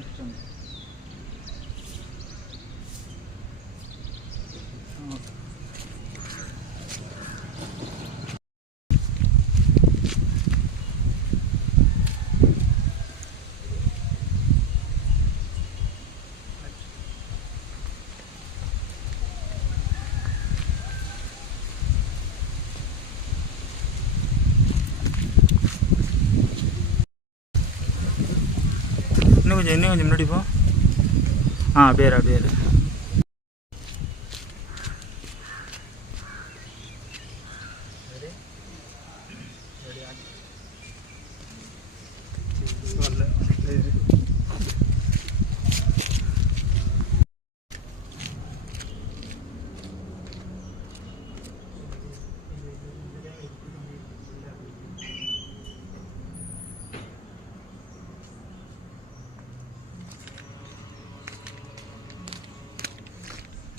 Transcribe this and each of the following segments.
Action. இன்னும் கொஞ்சம் முன்னாடி போ. அப்படியே அப்படியே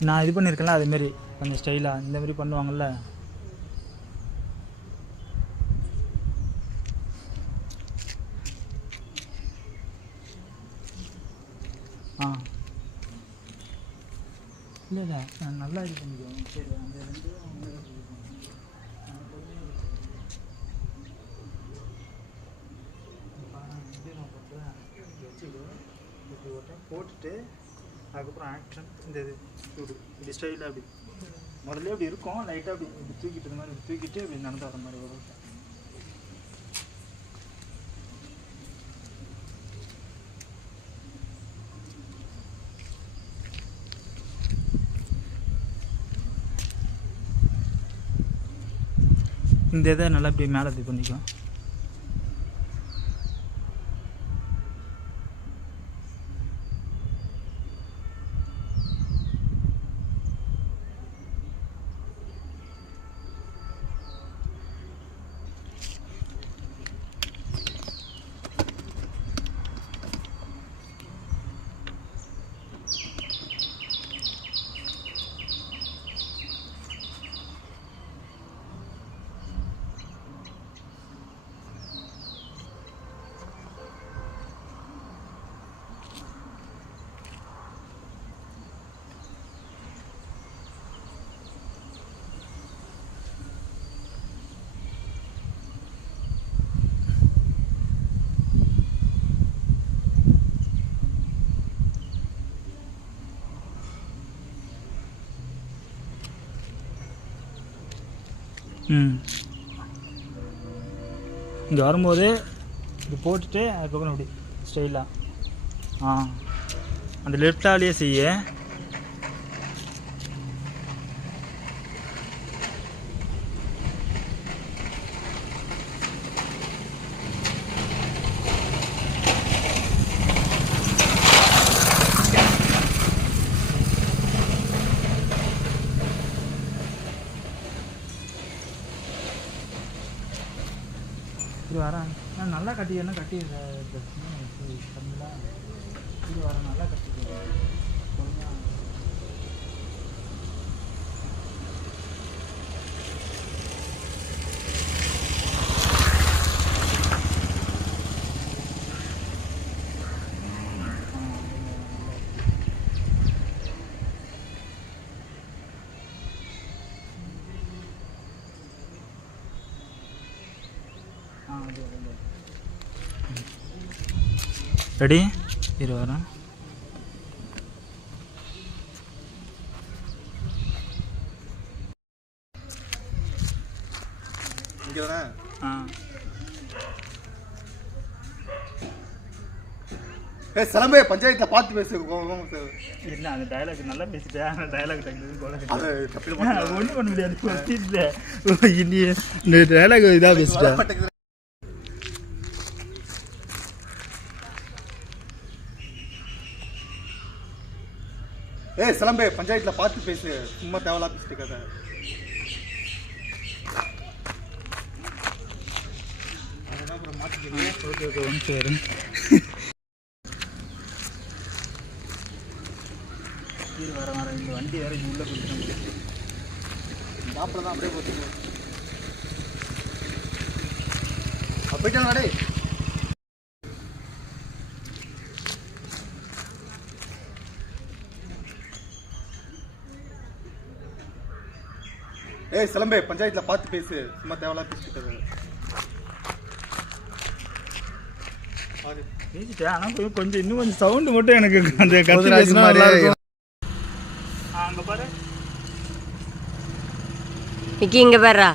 நான் இது பண்ணியிருக்கேன்ல அதுமாரி கொஞ்சம் ஸ்டைலாக இந்தமாரி பண்ணுவாங்கள்ல. இல்லை நான் நல்லா இது பண்ணிக்குவேன். சரி அந்த ரெண்டு போட்டுட்டு அதுக்கப்புறம் ஆக்ஷன் இந்த இது இப்படி ஸ்டைலாக அப்படி முதல்ல அப்படி இருக்கும். லைட்டாக அப்படி இப்படி தூக்கிட்டு இந்த மாதிரி இப்படி தூக்கிட்டு இப்படி நடந்து வர மாதிரி வரும். இந்த இதை நல்லா இப்படி மேலே இது பண்ணிக்கும். இங்கே வரும்போது இப்படி போட்டுட்டு அதுக்கப்புறம் இப்படி ஸ்டைலாக அந்த லெஃப்டாலேயே செய்ய. இது வரேன் நான் நல்லா கட்டிடுறேன்னா கட்டிடுறேன். இது வரேன் நல்லா கட்டிடுறேன். ரெடி இரு வரேன். இங்கே வரேன். சிலம்பே பஞ்சாயத்தில் பார்த்து பேச. இல்லை அந்த டைலாக் நல்லா பேசிட்டேன். அந்த டைலாக் ஒன்றும் பண்ண முடியாது. இந்த டைலாக் இதாக பேசிட்டேன். சிலம்பே பஞ்சாயத்தில் பார்த்து பேசு. சும்மா தேவையில்லா பேசிட்டு கதை. அப்புறம் மாற்றிக்கிறேன். ஓகே ஒன்று சேரு. வர இந்த வண்டி வேற உள்ளே போயிட்டு மாப்பிள்ள தான் அப்படியே போட்டு போயிட்டாங்க. ஏய் சிலம்பே பஞ்சாயத்துல பார்த்து பேசு, சும்மா தேவையில்லாம பேசிட்டு பேசிட்டேன். ஆனால் கொஞ்சம் இன்னும் கொஞ்சம் சவுண்டு மட்டும் எனக்கு அந்த கத்துராஜ் மாதிரி. அங்கே பாரு விக்கி, இங்கே பாருடா.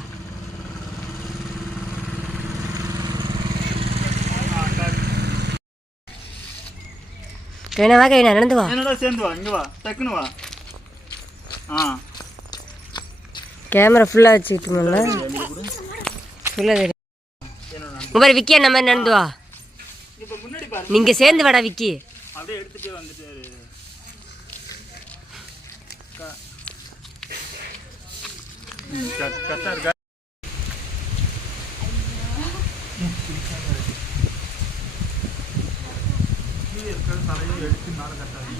கைனா கைனா நடந்து வா. என்னடா சேர்ந்து வா, இங்கே வா, டக்குன்னு வா. கேமரா ஃபுல்லாக வச்சுக்கிட்டோம்ல, ஃபுல்லாக தெரியும். பாரு விக்கி, அந்த மாதிரி நடந்து வா. நீங்கள் சேர்ந்து வாடா விக்கி. அப்படியே எடுத்துகிட்டே வந்துட்டு கரெக்டாக இருக்கா? இருக்கிற தலையை எடுத்து மேலே கட்டாது.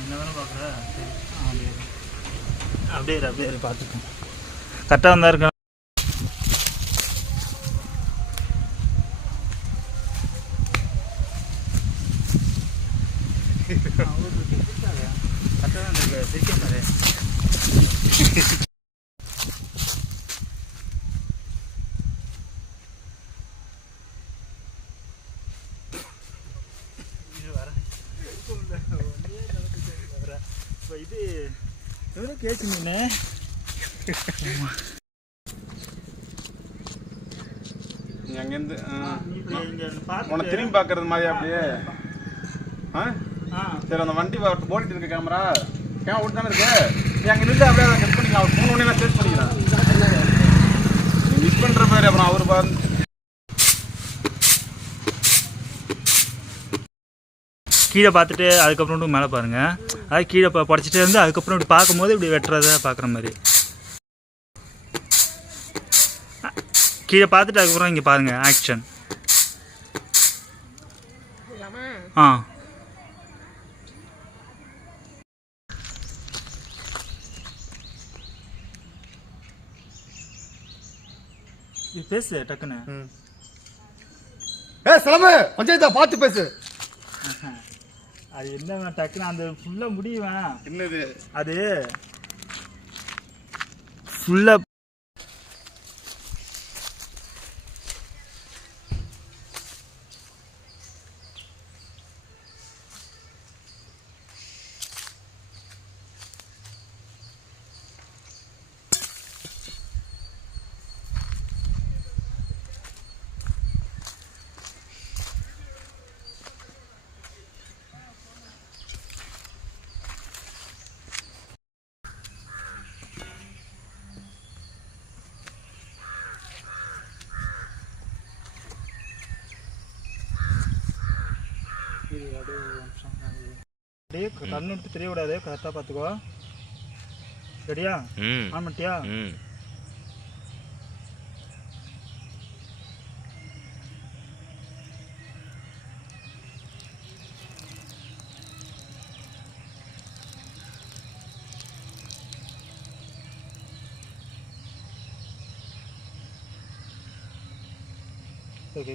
என்ன தானே பார்க்குற? அப்படியே அப்படியே பார்த்துக்கோங்க. கரெக்டாக வந்தா இருக்கா? கரெக்டாக தான் இருக்கு. சிரிக்க மாதிரி இது எவ்வளோ கேச்சு மீனே. நீ அங்கேருந்து உன்னை திரும்பி பார்க்கறது மாதிரி அப்படியே. சரி, அந்த வண்டி ஓடிட்டு இருக்க கேமரா ஓடி தானே இருக்கு. நீ அங்கே நின்று அப்படியே அதை செட் பண்ணிக்கலாம். அவர் ஃபோன் ஒன்றே நான் செட் பண்ணிக்கிறேன். நீ மிஸ் பண்ணுற பேர் அப்புறம் அவர் பாரு. கீழே பார்த்துட்டு அதுக்கப்புறம் மேலே பாருங்கள். அது கீழே படிச்சுட்டே இருந்து அதுக்கப்புறம் இப்படி பார்க்கும்போது இப்படி வெட்டுறத பார்க்குற மாதிரி. கீழே பார்த்துட்டு அதுக்கப்புறம் இங்கே பாருங்கள் ஆக்ஷன். இது பேசு டக்குன்னு. சிலம்பு பஞ்சாயத்தை பார்த்து பேசு. அது என்ன டக்குன்னு அந்த ஃபுல்லாக முடியுவேன். என்னது அது ஃபுல்லாக அப்படியே கண்ணு எடுத்து தெரியக்கூடாது. கரெக்டாக பார்த்துக்கோ. ரெடியா? ஆன் பண்ணிட்டியா? ஓகே.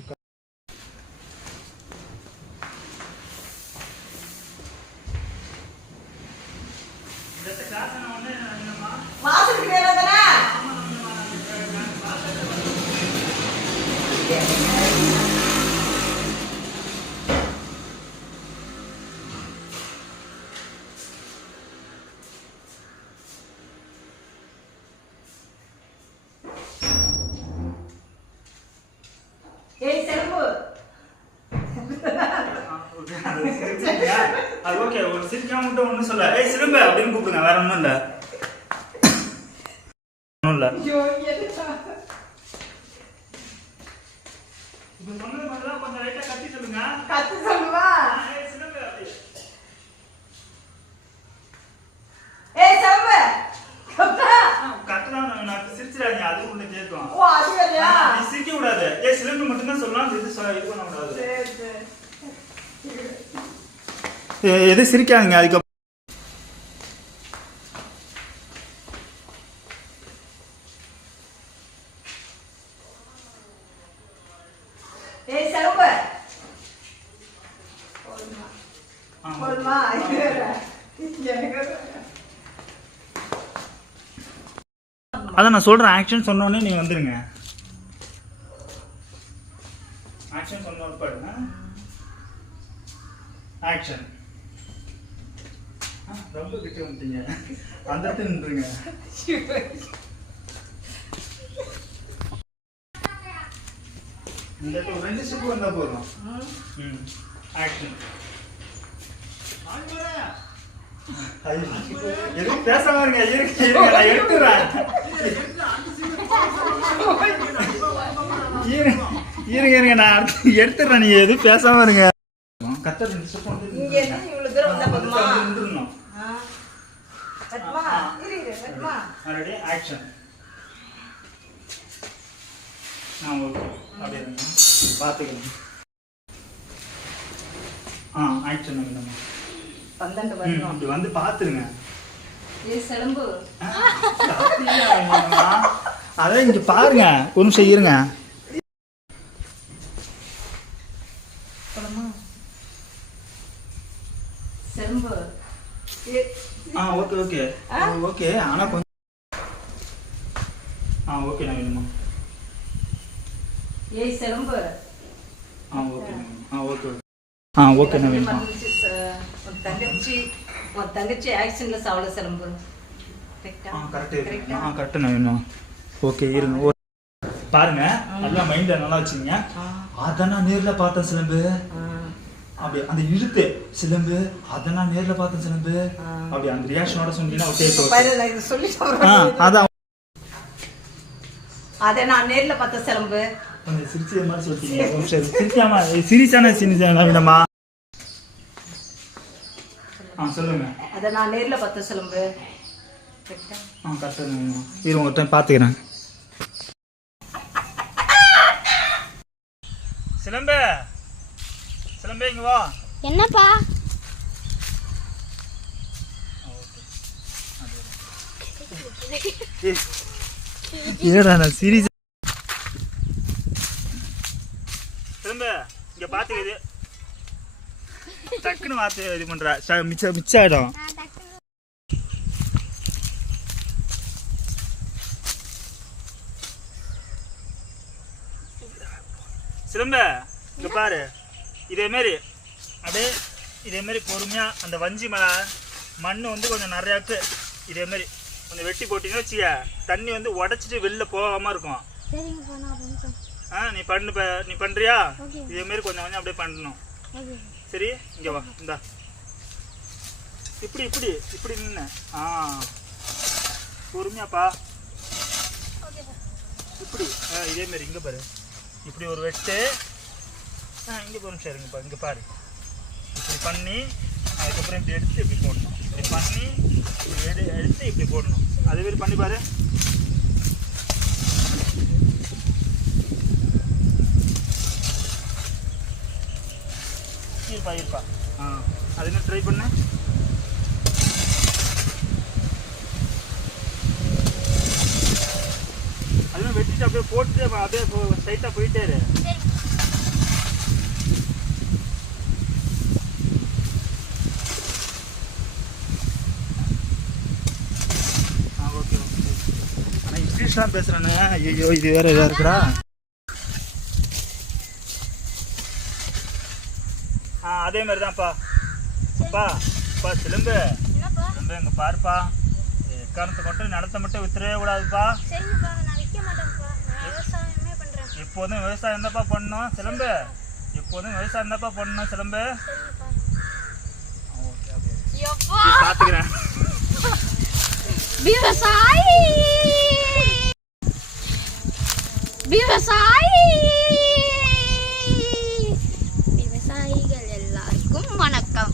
அது ஓகே. ஒரு சிரிக்காம மட்டும் ஒன்றும் சொல்ல. ஏய் சிலம்பு அப்படின்னு கூப்பிடுங்க, வேற ஒன்றும் இல்லை. ஒன்றும் இல்லை. இப்போ சொன்னது மாதிரிலாம் கொஞ்சம் லைட்டாக கத்தி சொல்லுங்க. கத்து சொல்லுவா. சிலம்பு அப்படி. ஏய் சிலம்பு கட்டலாம். நான் சிரிச்சிடாதீங்க, அது உள்ள கேட்கும். ஓ அது வேறயா? நீ சிரிக்க கூடாது. ஏய் சிலம்பு மட்டும்தான் சொல்லலாம். இது பண்ண கூடாது. எது சிரிக்காதுங்க. அதுக்கப்புறம் ஏய் சிலம்பு அதான் நான் சொல்கிறேன், ஆக்ஷன் சொன்னோடனே நீங்கள் வந்துடுங்க. ஆக்ஷன் சொன்ன பாருங்க. ஆக்ஷன். ரொம்ப கிட்ட வந்துட்டீங்க, அந்த இடத்துல நின்றுங்க. இந்த இடத்துல 2 ஸ்டெப் வந்தால் போதும். ஆக்ஷன். எதுவும் பேசாம இருங்க, நான் எடுத்துறேன். இருங்க நான் எடுத்துறேன், நீங்க எதுவும் பேசாம இருங்க. கத்தர் 2 ஸ்டெப் வந்து இவ்வளவு தூரம் வந்தா போதுமா? நின்றுணும். கட்மா இரு கட்மா. Ready action. நான் ஓகே அப்படியே பார்த்துக்கிறேன். ஆக்ஷன் நம்ம 12 வரணும். இப்படி வந்து பார்த்துருங்க. செலம்பு அதான் இங்க பாருங்க, ஒரு நிமிஷம் இருங்க. செலம்பு ஓகே ஓகே ஓகே. ஆனா கொஞ்சம் ஓகே நான் வேணுமா? செலம்பு ஓகே ஓகே ஓகே நான் வேணுமா? உன் தங்கச்சி ஆக்ஷன்ல சாவல செலம்பு. கரெக்ட் நான் வேணுமா? ஓகே இருங்க. பாருங்க, நல்லா மைண்ட்ல நல்லா வச்சுங்க. அதான் நான் நேர்ல பார்த்தேன் சிலம்பு. அப்படி அந்த இழுத்து சிலம்பு, அதை நான் நேர்ல பார்த்தேன் சிலம்பு. அப்படி அந்த ரியாக்ஷனோட சொன்னீங்கன்னா ஓகே. அதான் அதை நான் நேர்ல பார்த்த சிலம்பு. கொஞ்சம் சிரிச்ச மாதிரி சொல்லிட்டீங்க. சிரிச்சாமா சீரியஸான சீனியஸ் விடமா? சொல்லுங்க. அதை நான் நேர்ல பார்த்த சிலம்பு. கரெக்டாக இரு, ஒரு டைம் பார்த்துக்கிறேன். சிலம்பு சிலம்பு இங்க வா. என்னப்பா? ஏடா நான் சீரியஸ். சிலம்பு இங்க பாத்துக்குது, டக்குன்னு வார்த்தை இது பண்ற, மிச்சம் ஆயிடும். சிலம்பு இங்க பாரு, இதேமாரி அப்படியே இதேமாரி பொறுமையாக அந்த வஞ்சி மண் வந்து கொஞ்சம் நிறையாக்கு இதேமாரி கொஞ்சம் வெட்டி போட்டிங்கன்னா வச்சுக்க, தண்ணி வந்து உடச்சிட்டு வெளில போகாமல் இருக்கும். நீ பண்ணுறியா? இதேமாரி கொஞ்சம் கொஞ்சம் அப்படியே பண்ணணும். சரி இங்கே வா. இந்தா இப்படி இப்படி இப்படி நின்று பொறுமையாப்பா. இப்படி இதேமாரி இங்கே பாரு, இப்படி ஒரு வெட்டு. இங்கே ஒரு நிமிஷம் இருங்கப்பா. இங்கே பாரு, இப்படி பண்ணி அதுக்கப்புறம் இப்படி எடுத்து இப்படி போடணும். இப்படி பண்ணி இப்படி எடுத்து இப்படி போடணும். அதேமாரி பண்ணி பாரு. இருப்பா அதுமாதிரி ட்ரை பண்ண. அதுமாதிரி வெட்டிட்டு அப்படியே போட்டு அப்படியே ஸ்ட்ரைட்டாக போயிட்டே இரு. இங்கிலீஷ்லாம் பேசுகிறேன்னு. ஐயோ இது வேறு இதாக இருக்குடா. அதே மாதிரி தான்ப்பா. சிலம்பு சிலம்பு எங்கே பாருப்பா, எக்காரணத்தை மட்டும் நடத்த மட்டும் வித்துறவே கூடாதுப்பா. எப்போதும் விவசாயம் தான்ப்பா பண்ணணும் சிலம்பு. எப்போதும் விவசாயம் தான்ப்பா பண்ணணும் சிலம்பு. ஓகே பார்த்துக்கிறேன். விவசாயி விவசாயி விவசாயிகள் எல்லாருக்கும் வணக்கம்.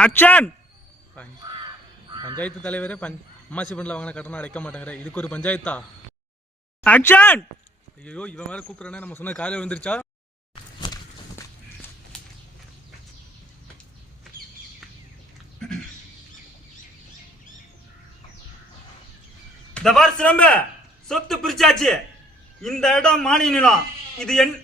ஆக்ஷன். பஞ்சாயத்து தலைவரே அம்மாசி பண்டில் வாங்கின கடனை அடைக்க மாட்டேங்கிற, இதுக்கு ஒரு பஞ்சாயத்தா? ஆக்ஷன். ஐயோ, இவன் வேற கூப்பிட்றானே, நம்ம சொன்ன காலையில் வந்துருச்சா? தபார் சிலம்பு, சொத்து பிரிச்சாச்சு. இந்த இடம் மானிய நிலம். இது என்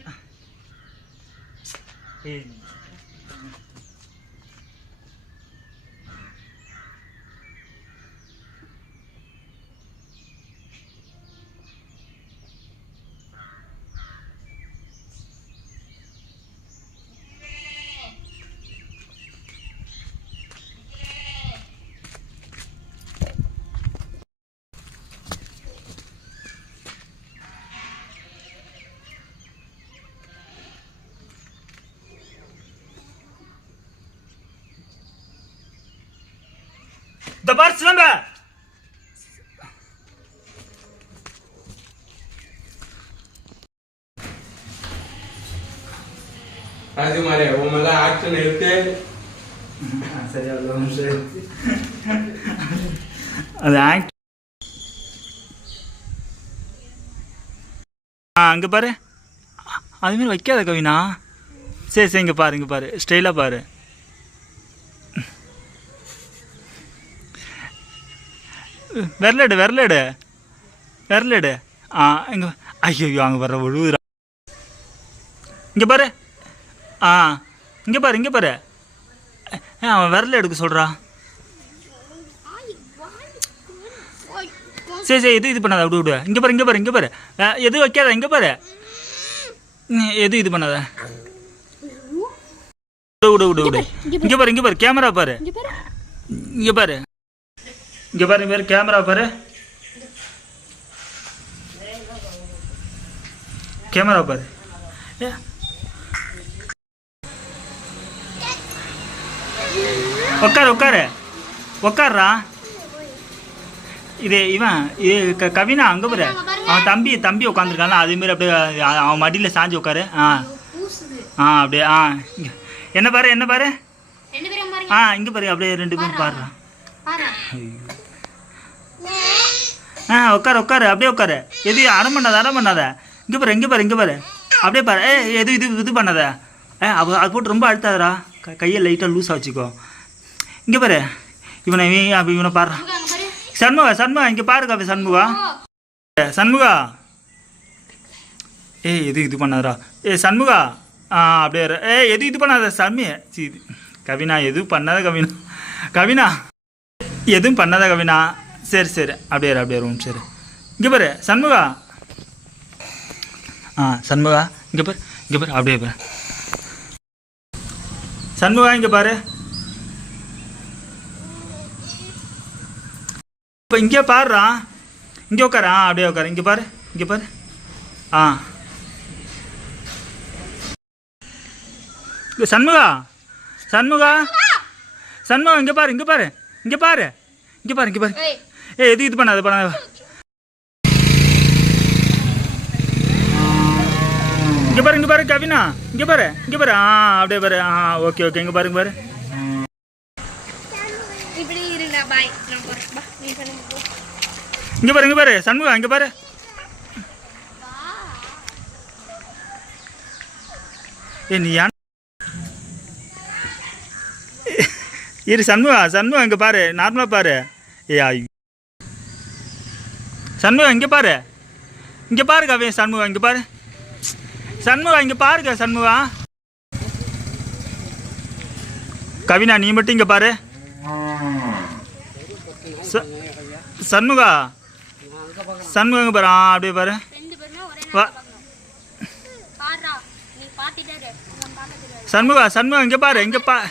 தபார் சிலம்பு. ராஜகுமாரே, உன் மேல ஆக்ஷன் எடுத்து சரியா அது ஆக்ட். அங்கே பாரு, அதுமாரி வைக்காத கவினா. சரி சரி, இங்கே பாரு, இங்கே பாரு, ஸ்டைலாக பாரு. விரலெடு விரலெடு விரலெடு. இங்கே ஐயோ, அங்கே வர்ற விழுவுறா. இங்கே பாரு. இங்கே பாரு, இங்கே பாரு. அவன் விரல எடுக்க சொல்கிறா. சரி சரி, எது இது பண்ணாத, விடு விடு. இங்கே பாரு, இங்கே பாரு, இங்கே பாரு. எது வைக்காத, இங்கே பாரு. எது இது பண்ணாத, விடு விடு விடு விடு. இங்கே பாரு, இங்கே பாரு, கேமரா பாரு. இங்கே பாரு, இங்கே பாரு, இங்கே பாரு, கேமரா பாரு, கேமரா பாரு. உட்காரு உட்காரு உட்காருறா. இது இவன் இது கவினா. அங்கே பாரு, அவன் தம்பி உட்காந்துருக்கான்ல, அதேமாரி அப்படியே அவன் மடியில் சாஞ்சு உட்காரு. அப்படியே. என்ன பாரு, என்ன பாரு. இங்கே பாரு, அப்படியே 2 பேரும் பாருறா. உட்காரு உட்காரு, அப்படியே உட்காரு. எது அரை பண்ணாத. இங்கே பாரு, இங்கே பாரு, இங்கே பாரு, அப்படியே பாரு. எது இது பண்ணாத. அது போட்டு ரொம்ப அழுத்தாதரா. கையை லைட்டாக லூஸாக வச்சுக்கோ. இங்கே பாரு, இவனை பாரு. சண்முகா, இங்கே பாருக்கா. சண்முகா, எது இது பண்ணாதரா. சண்முகா, அப்படியே. எது இது பண்ணாத சாமி. கவினா, எதுவும் பண்ணாத கவினா, எதுவும் பண்ணாத கவினா. சரி சரி, அப்படியே ரூம். சரி, இங்கே பாரு சண்முகா. சண்முகா, இங்கே பாரு, அப்படியே பாரு. சண்முகா, இங்கே பாரு. இப்போ இங்கே பாருறா. இங்கே உட்காரு. அப்படியே உட்காரு. இங்கே பாரு, இங்கே பாரு. சண்முகா, இங்கே பாரு, இங்கே பாரு. எது இது பண்ணாத. இங்கே பாரு கவினா. இங்கே பாரு. அப்படியே பாரு. ஓகே. இங்கே பாரு. இங்கே பாரு சண்முகா, இங்கே பாரு. நீ இரு சண்முகா, இங்கே பாரு, நார்மலாக பாரு. சண்முகா, இங்கே பாரு கவி. சண்முகா, இங்கே பாரு. இங்கே பாருங்க சண்முகா. கவினா, நீ மட்டும் இங்கே பாரு. சண்முகா, இங்கே பாரு. அப்படியே பாரு. சண்முகா, இங்கே பாரு.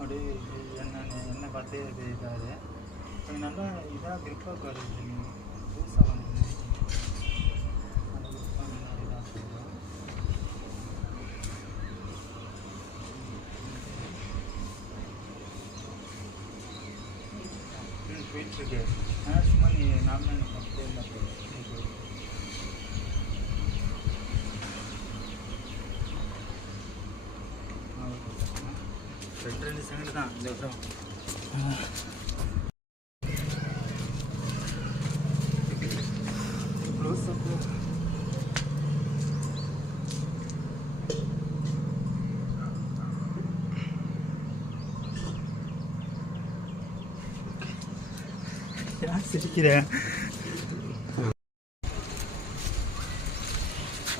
அப்படியே என்ன பார்த்தே இது இதாது கொஞ்சம் நல்லா இதாக கிரிப்பாக வருது புதுசாக வந்து அந்த கிரிப்பாக நல்லா இதாக சொல்லுவோம். போயிட்டுருக்கு. ஆனால் சும்மா நீ நார்மல் அப்படியே இருந்தால் ரெண்டு செகண்ட் தான் இந்த வருஷம். சிரிக்கிறேன்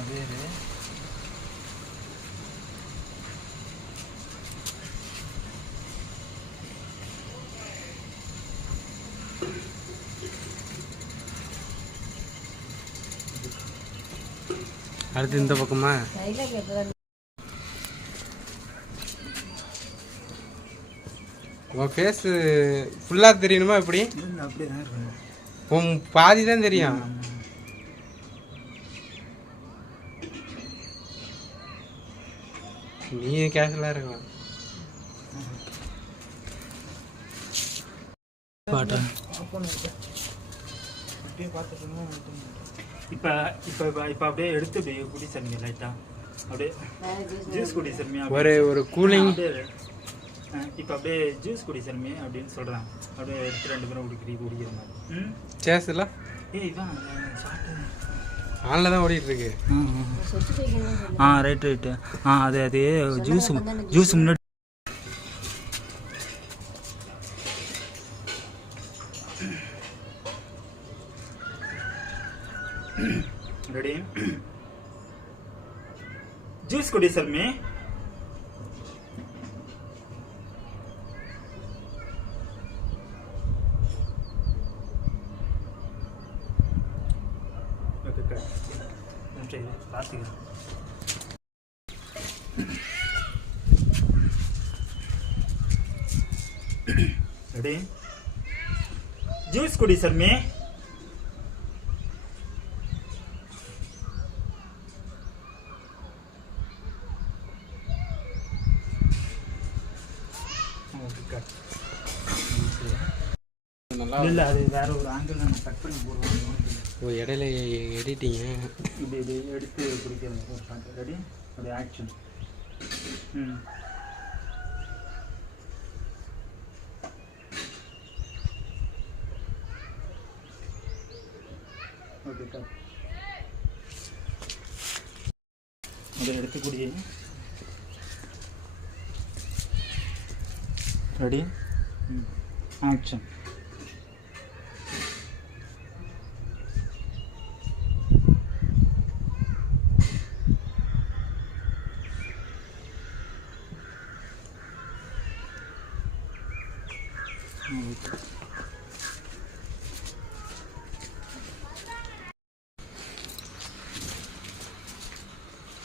அதே அடுத்து இந்த பக்கமா உன் ஃபேஸ் ஃபுல்லாக தெரியணுமா எப்படி? அப்படியே தான் இருக்கும். உன் பாதி தான் தெரியும். நீ கேஷுவலாக இருக்கலாம். பாட்டேன் அப்படியே பார்த்துட்டோம்னா இப்போ இப்போ இப்போ அப்படியே எடுத்து அப்படியே குடி சார் லைட்டாக அப்படியே ஜூஸ் குடி சார் ஒரு கூலிங். இப்போ அப்படியே ஜூஸ் குடி சார் அப்படின்னு சொல்கிறேன். அப்படியே எடுத்து 2 பேரும் குடிக்கிற மாதிரி. சேஸ்ல ஏய் இதான் சாப்பிட்டு ஆனில் தான் ஓடிட்டு இருக்கு. ரைட்டு அது ஜூஸ் முன்னாடி ரெடி ஜூஸ் குடி சார் பார்த்துக்கிறேன். ரெடி ஜூஸ் குடி சார் இல்லை அது வேற ஒரு ஆங்கிள் நம்ம கட் பண்ணி போடுவோம். இடையில எடிட்டிங்க இப்படி எடுத்து குடிக்கிறது ஒரு ஷாட். ரெடி அது ஆக்ஷன். Okay cut. அதை எடுத்து குடி. Ready action.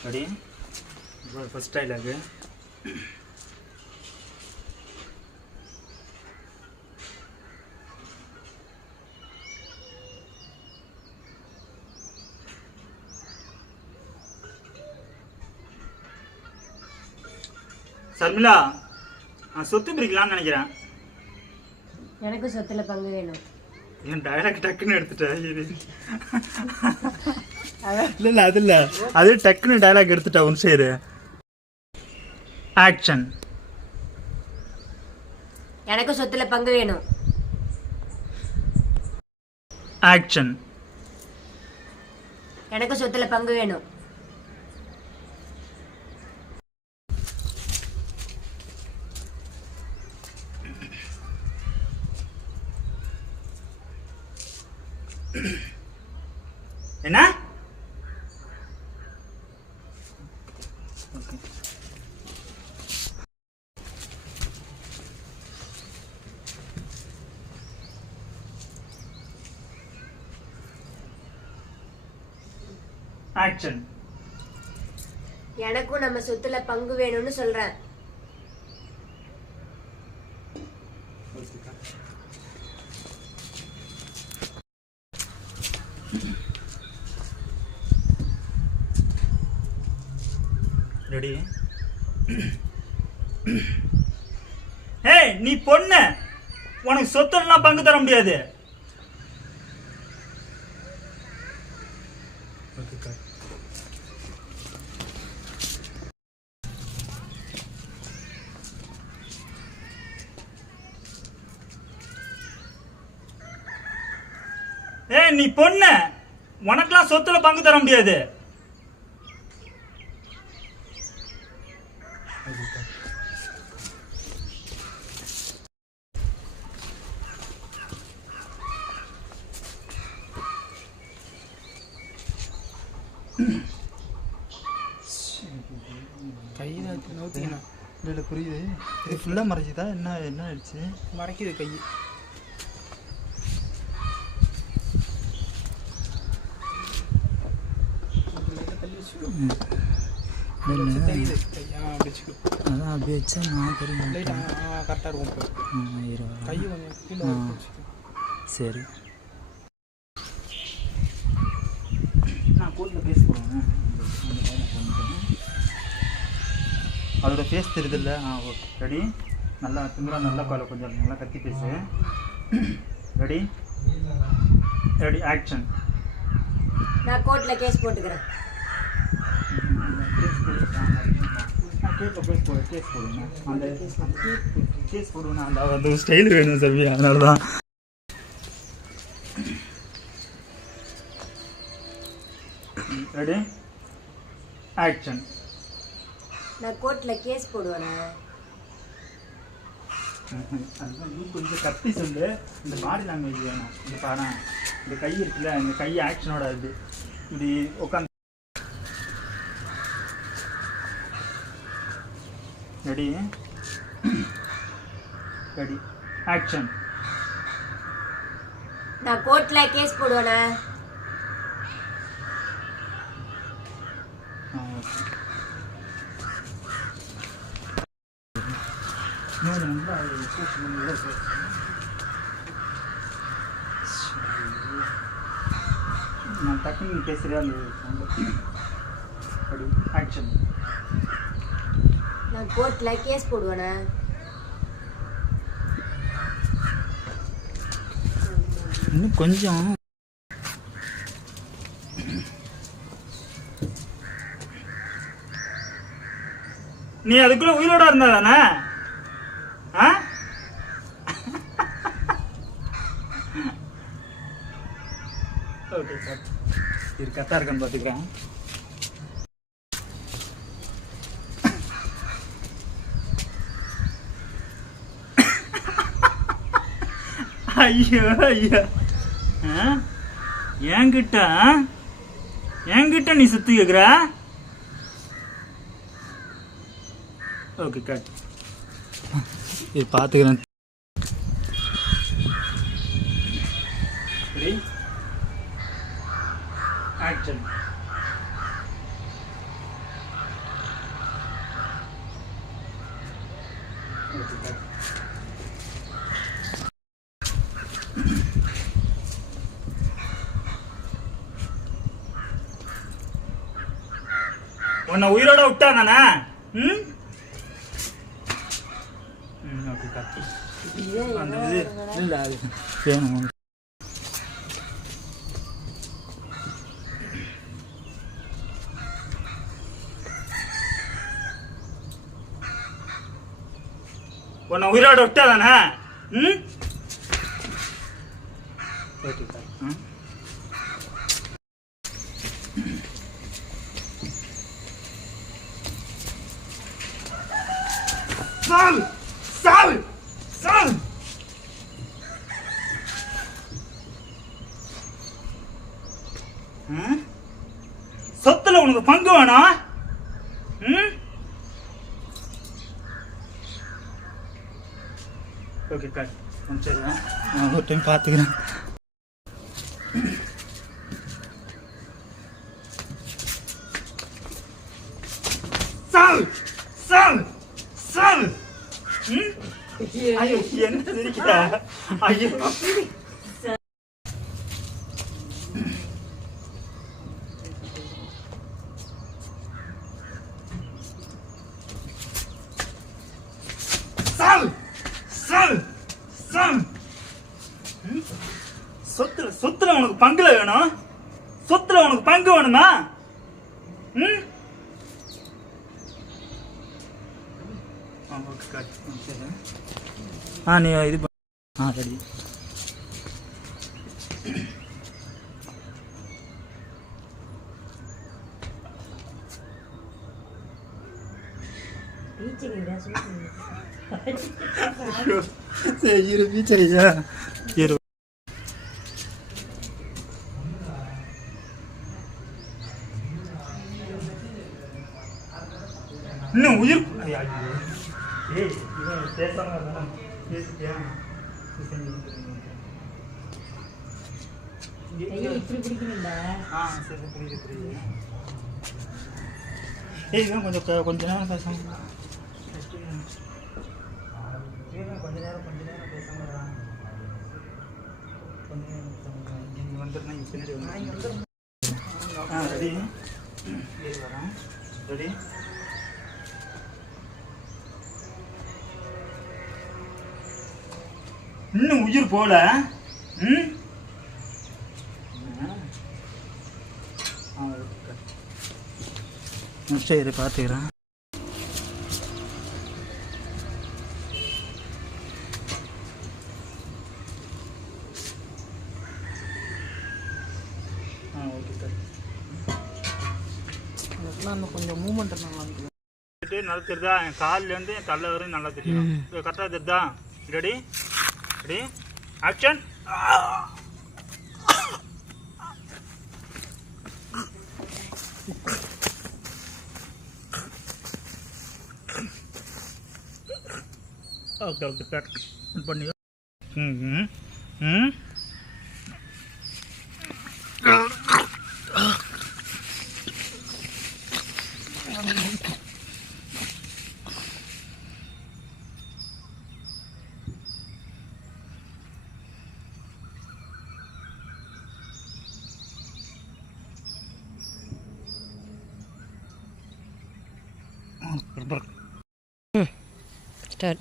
Ready first dialogue. Sharmila சொத்து பிரிக்கலாம்னு நினைக்கிறேன். எனக்கு சொத்துல பங்கு வேணும். என் டைலாக் டக்குன்னு எடுத்துட்டேன். இல்லை அது இல்லை, அது டக்குன்னு டைலாக் எடுத்துட்டேன். ஒன்று சரி ஆக்ஷன். எனக்கு சொத்துல பங்கு வேணும். ஆக்ஷன். எனக்கு சொத்துல பங்கு வேணும். என்ன? ஆக்ஷன். எனக்கும் நம்ம சொத்துல பங்கு வேணும்னு சொல்றேன். ரெடி? ஏய், நீ பொண்ணு, உனக்கு சொத்தெல்லாம் பங்கு தர முடியாது. ஏய், நீ பொண்ணு, உனக்கெல்லாம் சொத்துல பங்கு தர முடியாது. கையில் நோத்திக்கண்ணா. இல்லை புரியுது. இது ஃபுல்லாக மறைச்சிதா? என்ன என்ன ஆயிடுச்சு? மறைக்குது கை. தெரியுது கையா அப்படி வச்சுக்கோ. அதான் அப்படியே வச்சா நான் தெரியும். கரெக்டாக இருக்கும். கை கொஞ்சம் கீழே வச்சுக்கோ. சரி, நான் கோர்ட்டில் பேச போகிறேன். அதோட ஃபேஸ் தெரியுதுல்ல? ஓகே. ரெடி? நல்லா திமுறா, நல்லா காலை கொஞ்சம் நல்லா கத்தி பேசு. ரெடி? Ready, action. நான் கோர்ட்ல கேஸ் போட்டுக்கிறேன். கேஸ் போடுவேன். அந்த ஸ்டைல் வேணும் செல்வி, அதனால தான். Ready, action. நான் கோர்ட்ல கேஸ் போடுவேனா? அதுதான் நீ கொஞ்சம் கத்தி சொல்லு. இந்த பாடி லாங்குவேஜ் வேணும். இந்த பாடா, இந்த கை இருக்குல்ல, இந்த கை ஆக்ஷனோட இது இப்படி உட்காந்து. ரெடி? Ready, action. நான் கோர்ட்ல கேஸ் போடுவேனா? நான் டக்குன்னு பேசுகிறேன். Ready, action. நான் கோர்ட்ல கேஸ் போடுவேனா? இன்னும் கொஞ்சம். நீ அதுக்குள்ள உயிரோட இருந்தா தானே? ஓகே சார், இது கரெக்டாக இருக்கான்னு பார்த்துக்கிறேன். ஐயோ ஐயோ, என்கிட்ட நீ சுத்தி கேக்குற? Okay cut. இது பார்த்துக்கிறேன். Ready, action. Okay cut. உன்னை உயிரோட விட்டா தானே? Okay cut. அந்த இது இல்லை, அது வேணும். உன்னை உயிரோட விட்டா தானே? Okay sir. சாவு சாவு சாவு. சொத்துல உனக்கு பங்கு வேணும். Okay cut. சரி நான் ஒரு டைம் பார்த்துக்கிறேன். சாவு சாவு சாவு. ஐயோ என்ன சிரிக்கிறா? ஐயோ சாவு சாவு சாவு. சொத்துல உனக்கு பங்குல வேணும். சொத்துல உனக்கு பங்கு வேணுமா? நீ இது ரெடி. இரு பீச்சரியா இரு. இன்னும் உயிர் கொஞ்ச நேரம் பேசாம கொஞ்ச நேரம் பேசாம வந்துடுறேன். பின்னாடி ரெடி வரேன். ரெடி. இன்னும் உயிர் போல. சரி பார்த்துக்கிறேன். கொஞ்சம் மூமெண்ட் நல்லா தெரியுதா? என் காலிலேருந்து என் தலை வரையும் நல்லா தெரியும். கரெக்டாக தெரியுதா? Ready ready action. Okay okay cut பண்ணி. Start.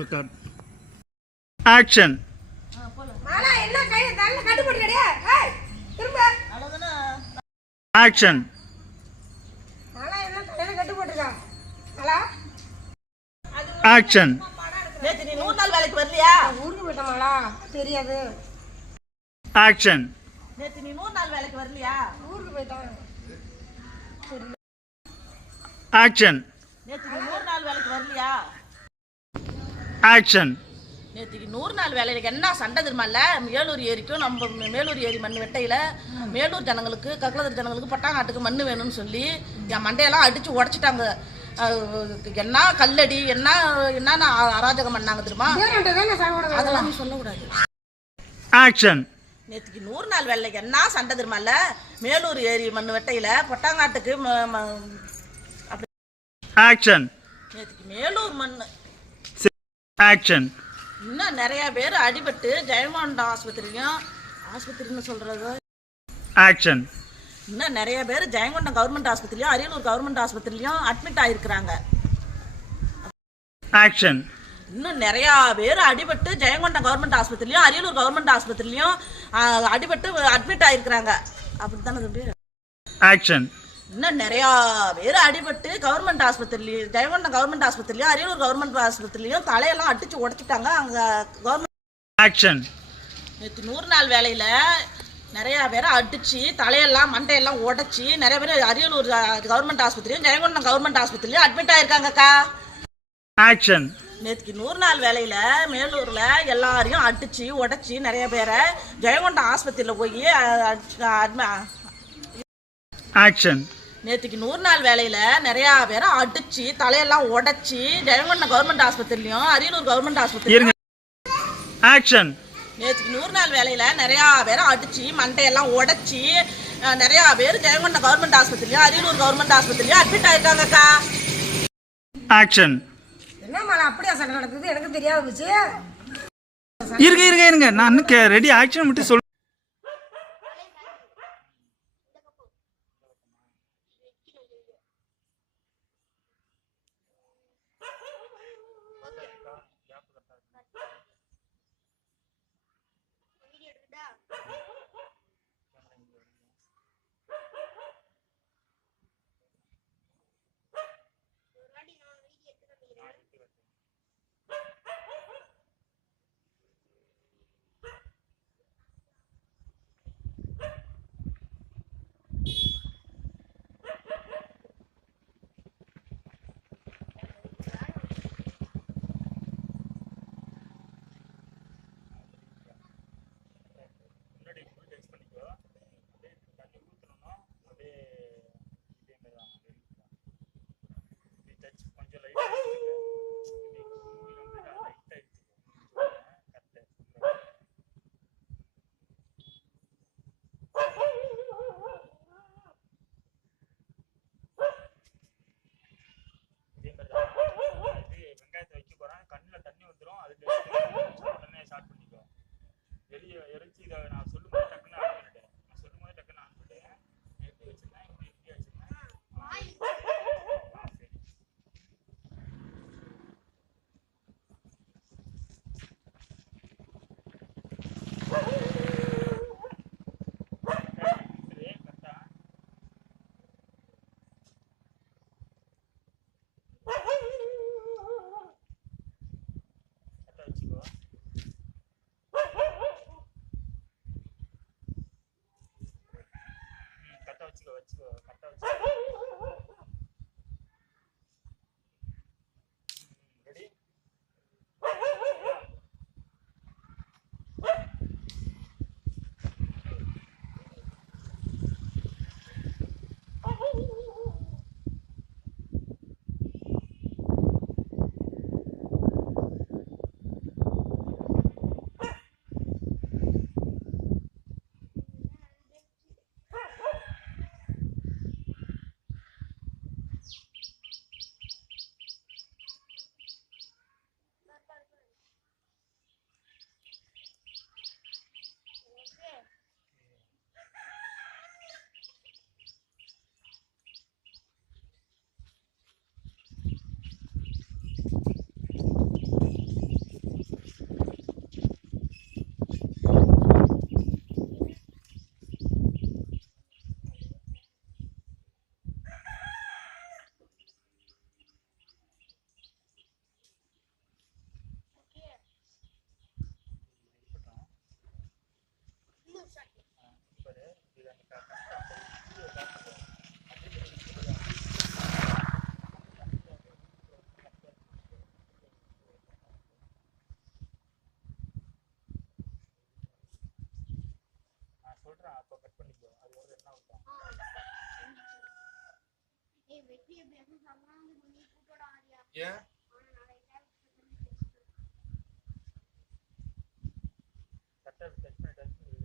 Okay. Action. Action. Action. நேத்து நீ 100 நாள் வேலைக்கு வரலையா? ஊருக்கு போய்ட்டமாளா? தெரியாது. Action. நேத்து நீ 100 நாள் வேலைக்கு வரலையா? ஊருக்கு போய்ட்டான். Action. நேத்து நீ 100 நாள் வேலைக்கு வரலையா? Action. நேற்றுக்கு 100 நாள் வேலைக்கு என்ன சண்டை தெரியுமால? மேலூர் ஏரிக்கும் நம்ம மேலூர் ஏரி மண் வெட்டையில் மேலூர் ஜனங்களுக்கு கக்கலதர் ஜனங்களுக்கு பட்டாங்காட்டுக்கு மண் வேணும்னு சொல்லி என் மண்டையெல்லாம் அடித்து உடச்சிட்டாங்க. என்ன கல்லடி என்ன அராஜகம் பண்ணாங்க தெரியுமா? அதெல்லாம் நீ சொல்லக்கூடாது. ஆக்ஷன். நேற்றுக்கு 100 நாள் வேலைக்கு என்ன சண்டை தெரியுமால? மேலூர் ஏரி மண் வெட்டையில் பட்டாங்காட்டுக்கு அப்படி. ஆக்ஷன். நேற்றுக்கு மேலூர் மண். ஆக்ஷன். இன்னும் நிறைய பேர் அடிபட்டு ஜெயமாண்டா ஆஸ்பத்திரின்னு சொல்றது. ஆக்ஷன். இன்னும் நிறைய பேர் ஜெயங்கொண்டம் கவர்மெண்ட் ஆஸ்பத்திரியும் அரியலூர் கவர்மெண்ட் ஆஸ்பத்திரிலையும் அட்மிட் ஆகிருக்கிறாங்க. ஆக்ஷன். இன்னும் நிறையா பேர் அடிபட்டு ஜெயங்கொண்டம் கவர்மெண்ட் ஆஸ்பத்திரிலையும் அரியலூர் கவர்மெண்ட் ஆஸ்பத்திரிலையும் அடிபட்டு அட்மிட் ஆகிருக்கிறாங்க. அப்படி தானே தம்பி? ஆக்ஷன். இன்னும் நிறையா பேர் அடிபட்டு கவர்மெண்ட் ஆஸ்பத்திரிலையும் ஜெயங்கொண்டம் கவர்மெண்ட் ஆஸ்பத்திரிலையும் அரியலூர் கவர்மெண்ட் ஆஸ்பத்திரிலையும் தலையெல்லாம் அடித்து உடச்சிட்டாங்க அங்கே கவர்மெண்ட். ஆக்ஷன். நேற்று 100 நாள் வேலையில் நிறையா பேரை அடித்து தலையெல்லாம் மண்டையெல்லாம் உடச்சி நிறைய பேர் அரியலூர் கவர்மெண்ட் ஆஸ்பத்திரியும் ஜெயங்கொண்டம் கவர்மெண்ட் ஆஸ்பத்திரிலையும் அட்மிட் ஆகிருக்காங்கக்கா. ஆக்ஷன். நேற்றுக்கு 100 நாள் வேலையில் மேலூரில் எல்லாரையும் அடித்து உடச்சி நிறைய பேரை ஜெயங்கொண்டம் ஆஸ்பத்திரியில் போய் ஆக்ஷன். நேற்றுக்கு 100 நாள் வேலையில் நிறையா பேரை அடித்து தலையெல்லாம் உடச்சி ஜெயங்கொண்டம் கவர்மெண்ட் ஆஸ்பத்திரிலையும் அரியலூர் கவர்மெண்ட் ஆஸ்பத்திரியும். ஆக்ஷன். நேற்றுக்கு 100 நாள் வேலையில் நிறையா பேரை அடித்து மண்டையெல்லாம் உடச்சி நிறையா பேர் ஜெயங்கொண்டம் கவர்மெண்ட் ஆஸ்பத்திரிலையும் அரியலூர் கவர்மெண்ட் ஆஸ்பத்திரிலையும் அட்மிட் ஆகிருக்காங்கக்கா. ஆக்ஷன். என்னம்மா அப்படியா சண்டை நடக்குது? எனக்கு தெரியாது போச்சு. இருங்க நான் ரெடி. ஆக்ஷன் மட்டும் சொல். வெங்காயத்தை வைக்க போறேன். கண்ணில் தண்ணி வந்துடும். அதுக்கு உடனே ஸ்டார்ட் பண்ணிக்கோ. வெளியே எரிச்சு இதை நான் சொல்லும்போது டக்குன்னு ஆன் பண்ணிட்டேன். நான் சொல்லும்போது டக்குன்னு ஆன் பண்ணிட்டேன். எப்படி வச்சிருந்தேன் இப்படி வச்சிருந்தேன். வச்சுக்கோ கரெக்டாக வச்சுக்கோ. ரெடி? சொல்றேன். அப்போ கட் பண்ணிக்கோ. அது வந்து என்ன ஆகும்? ஏன் கரெக்டாக டச் பண்ணி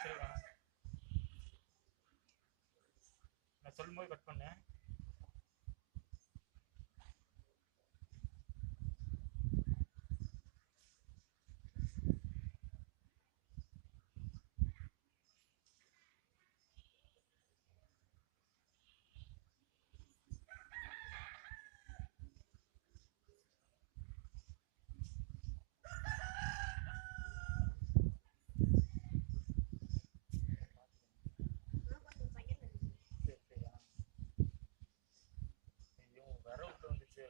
வச்சிருக்கேன். நான் சொல்லும்போது கட் பண்ணேன். ஐயோ வேற விட்டு வந்துச்சு.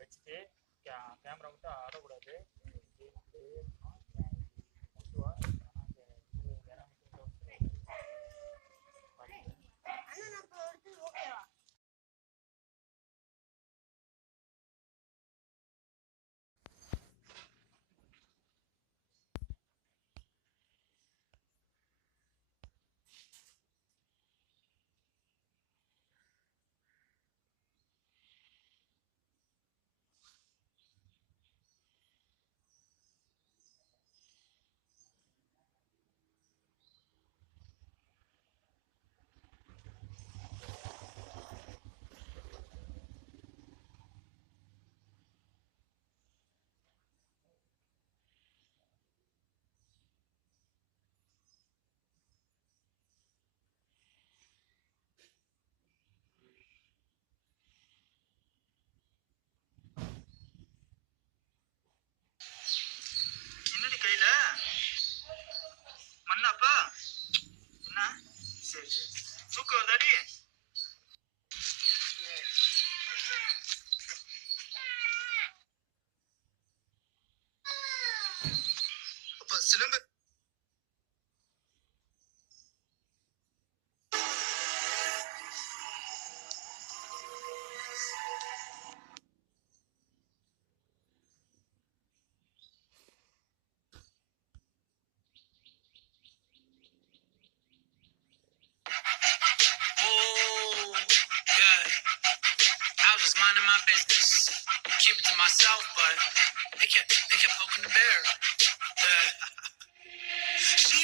வச்சுட்டு கேமரா விட்டு ஆடக்கூடாது. என்னடி கையில மண்ணாப்பா? என்ன சரி சரி தூக்கம் வருதாடி? அப்ப சிலம்பு I was just minding my business, keep it to myself, but they kept poking the bear. She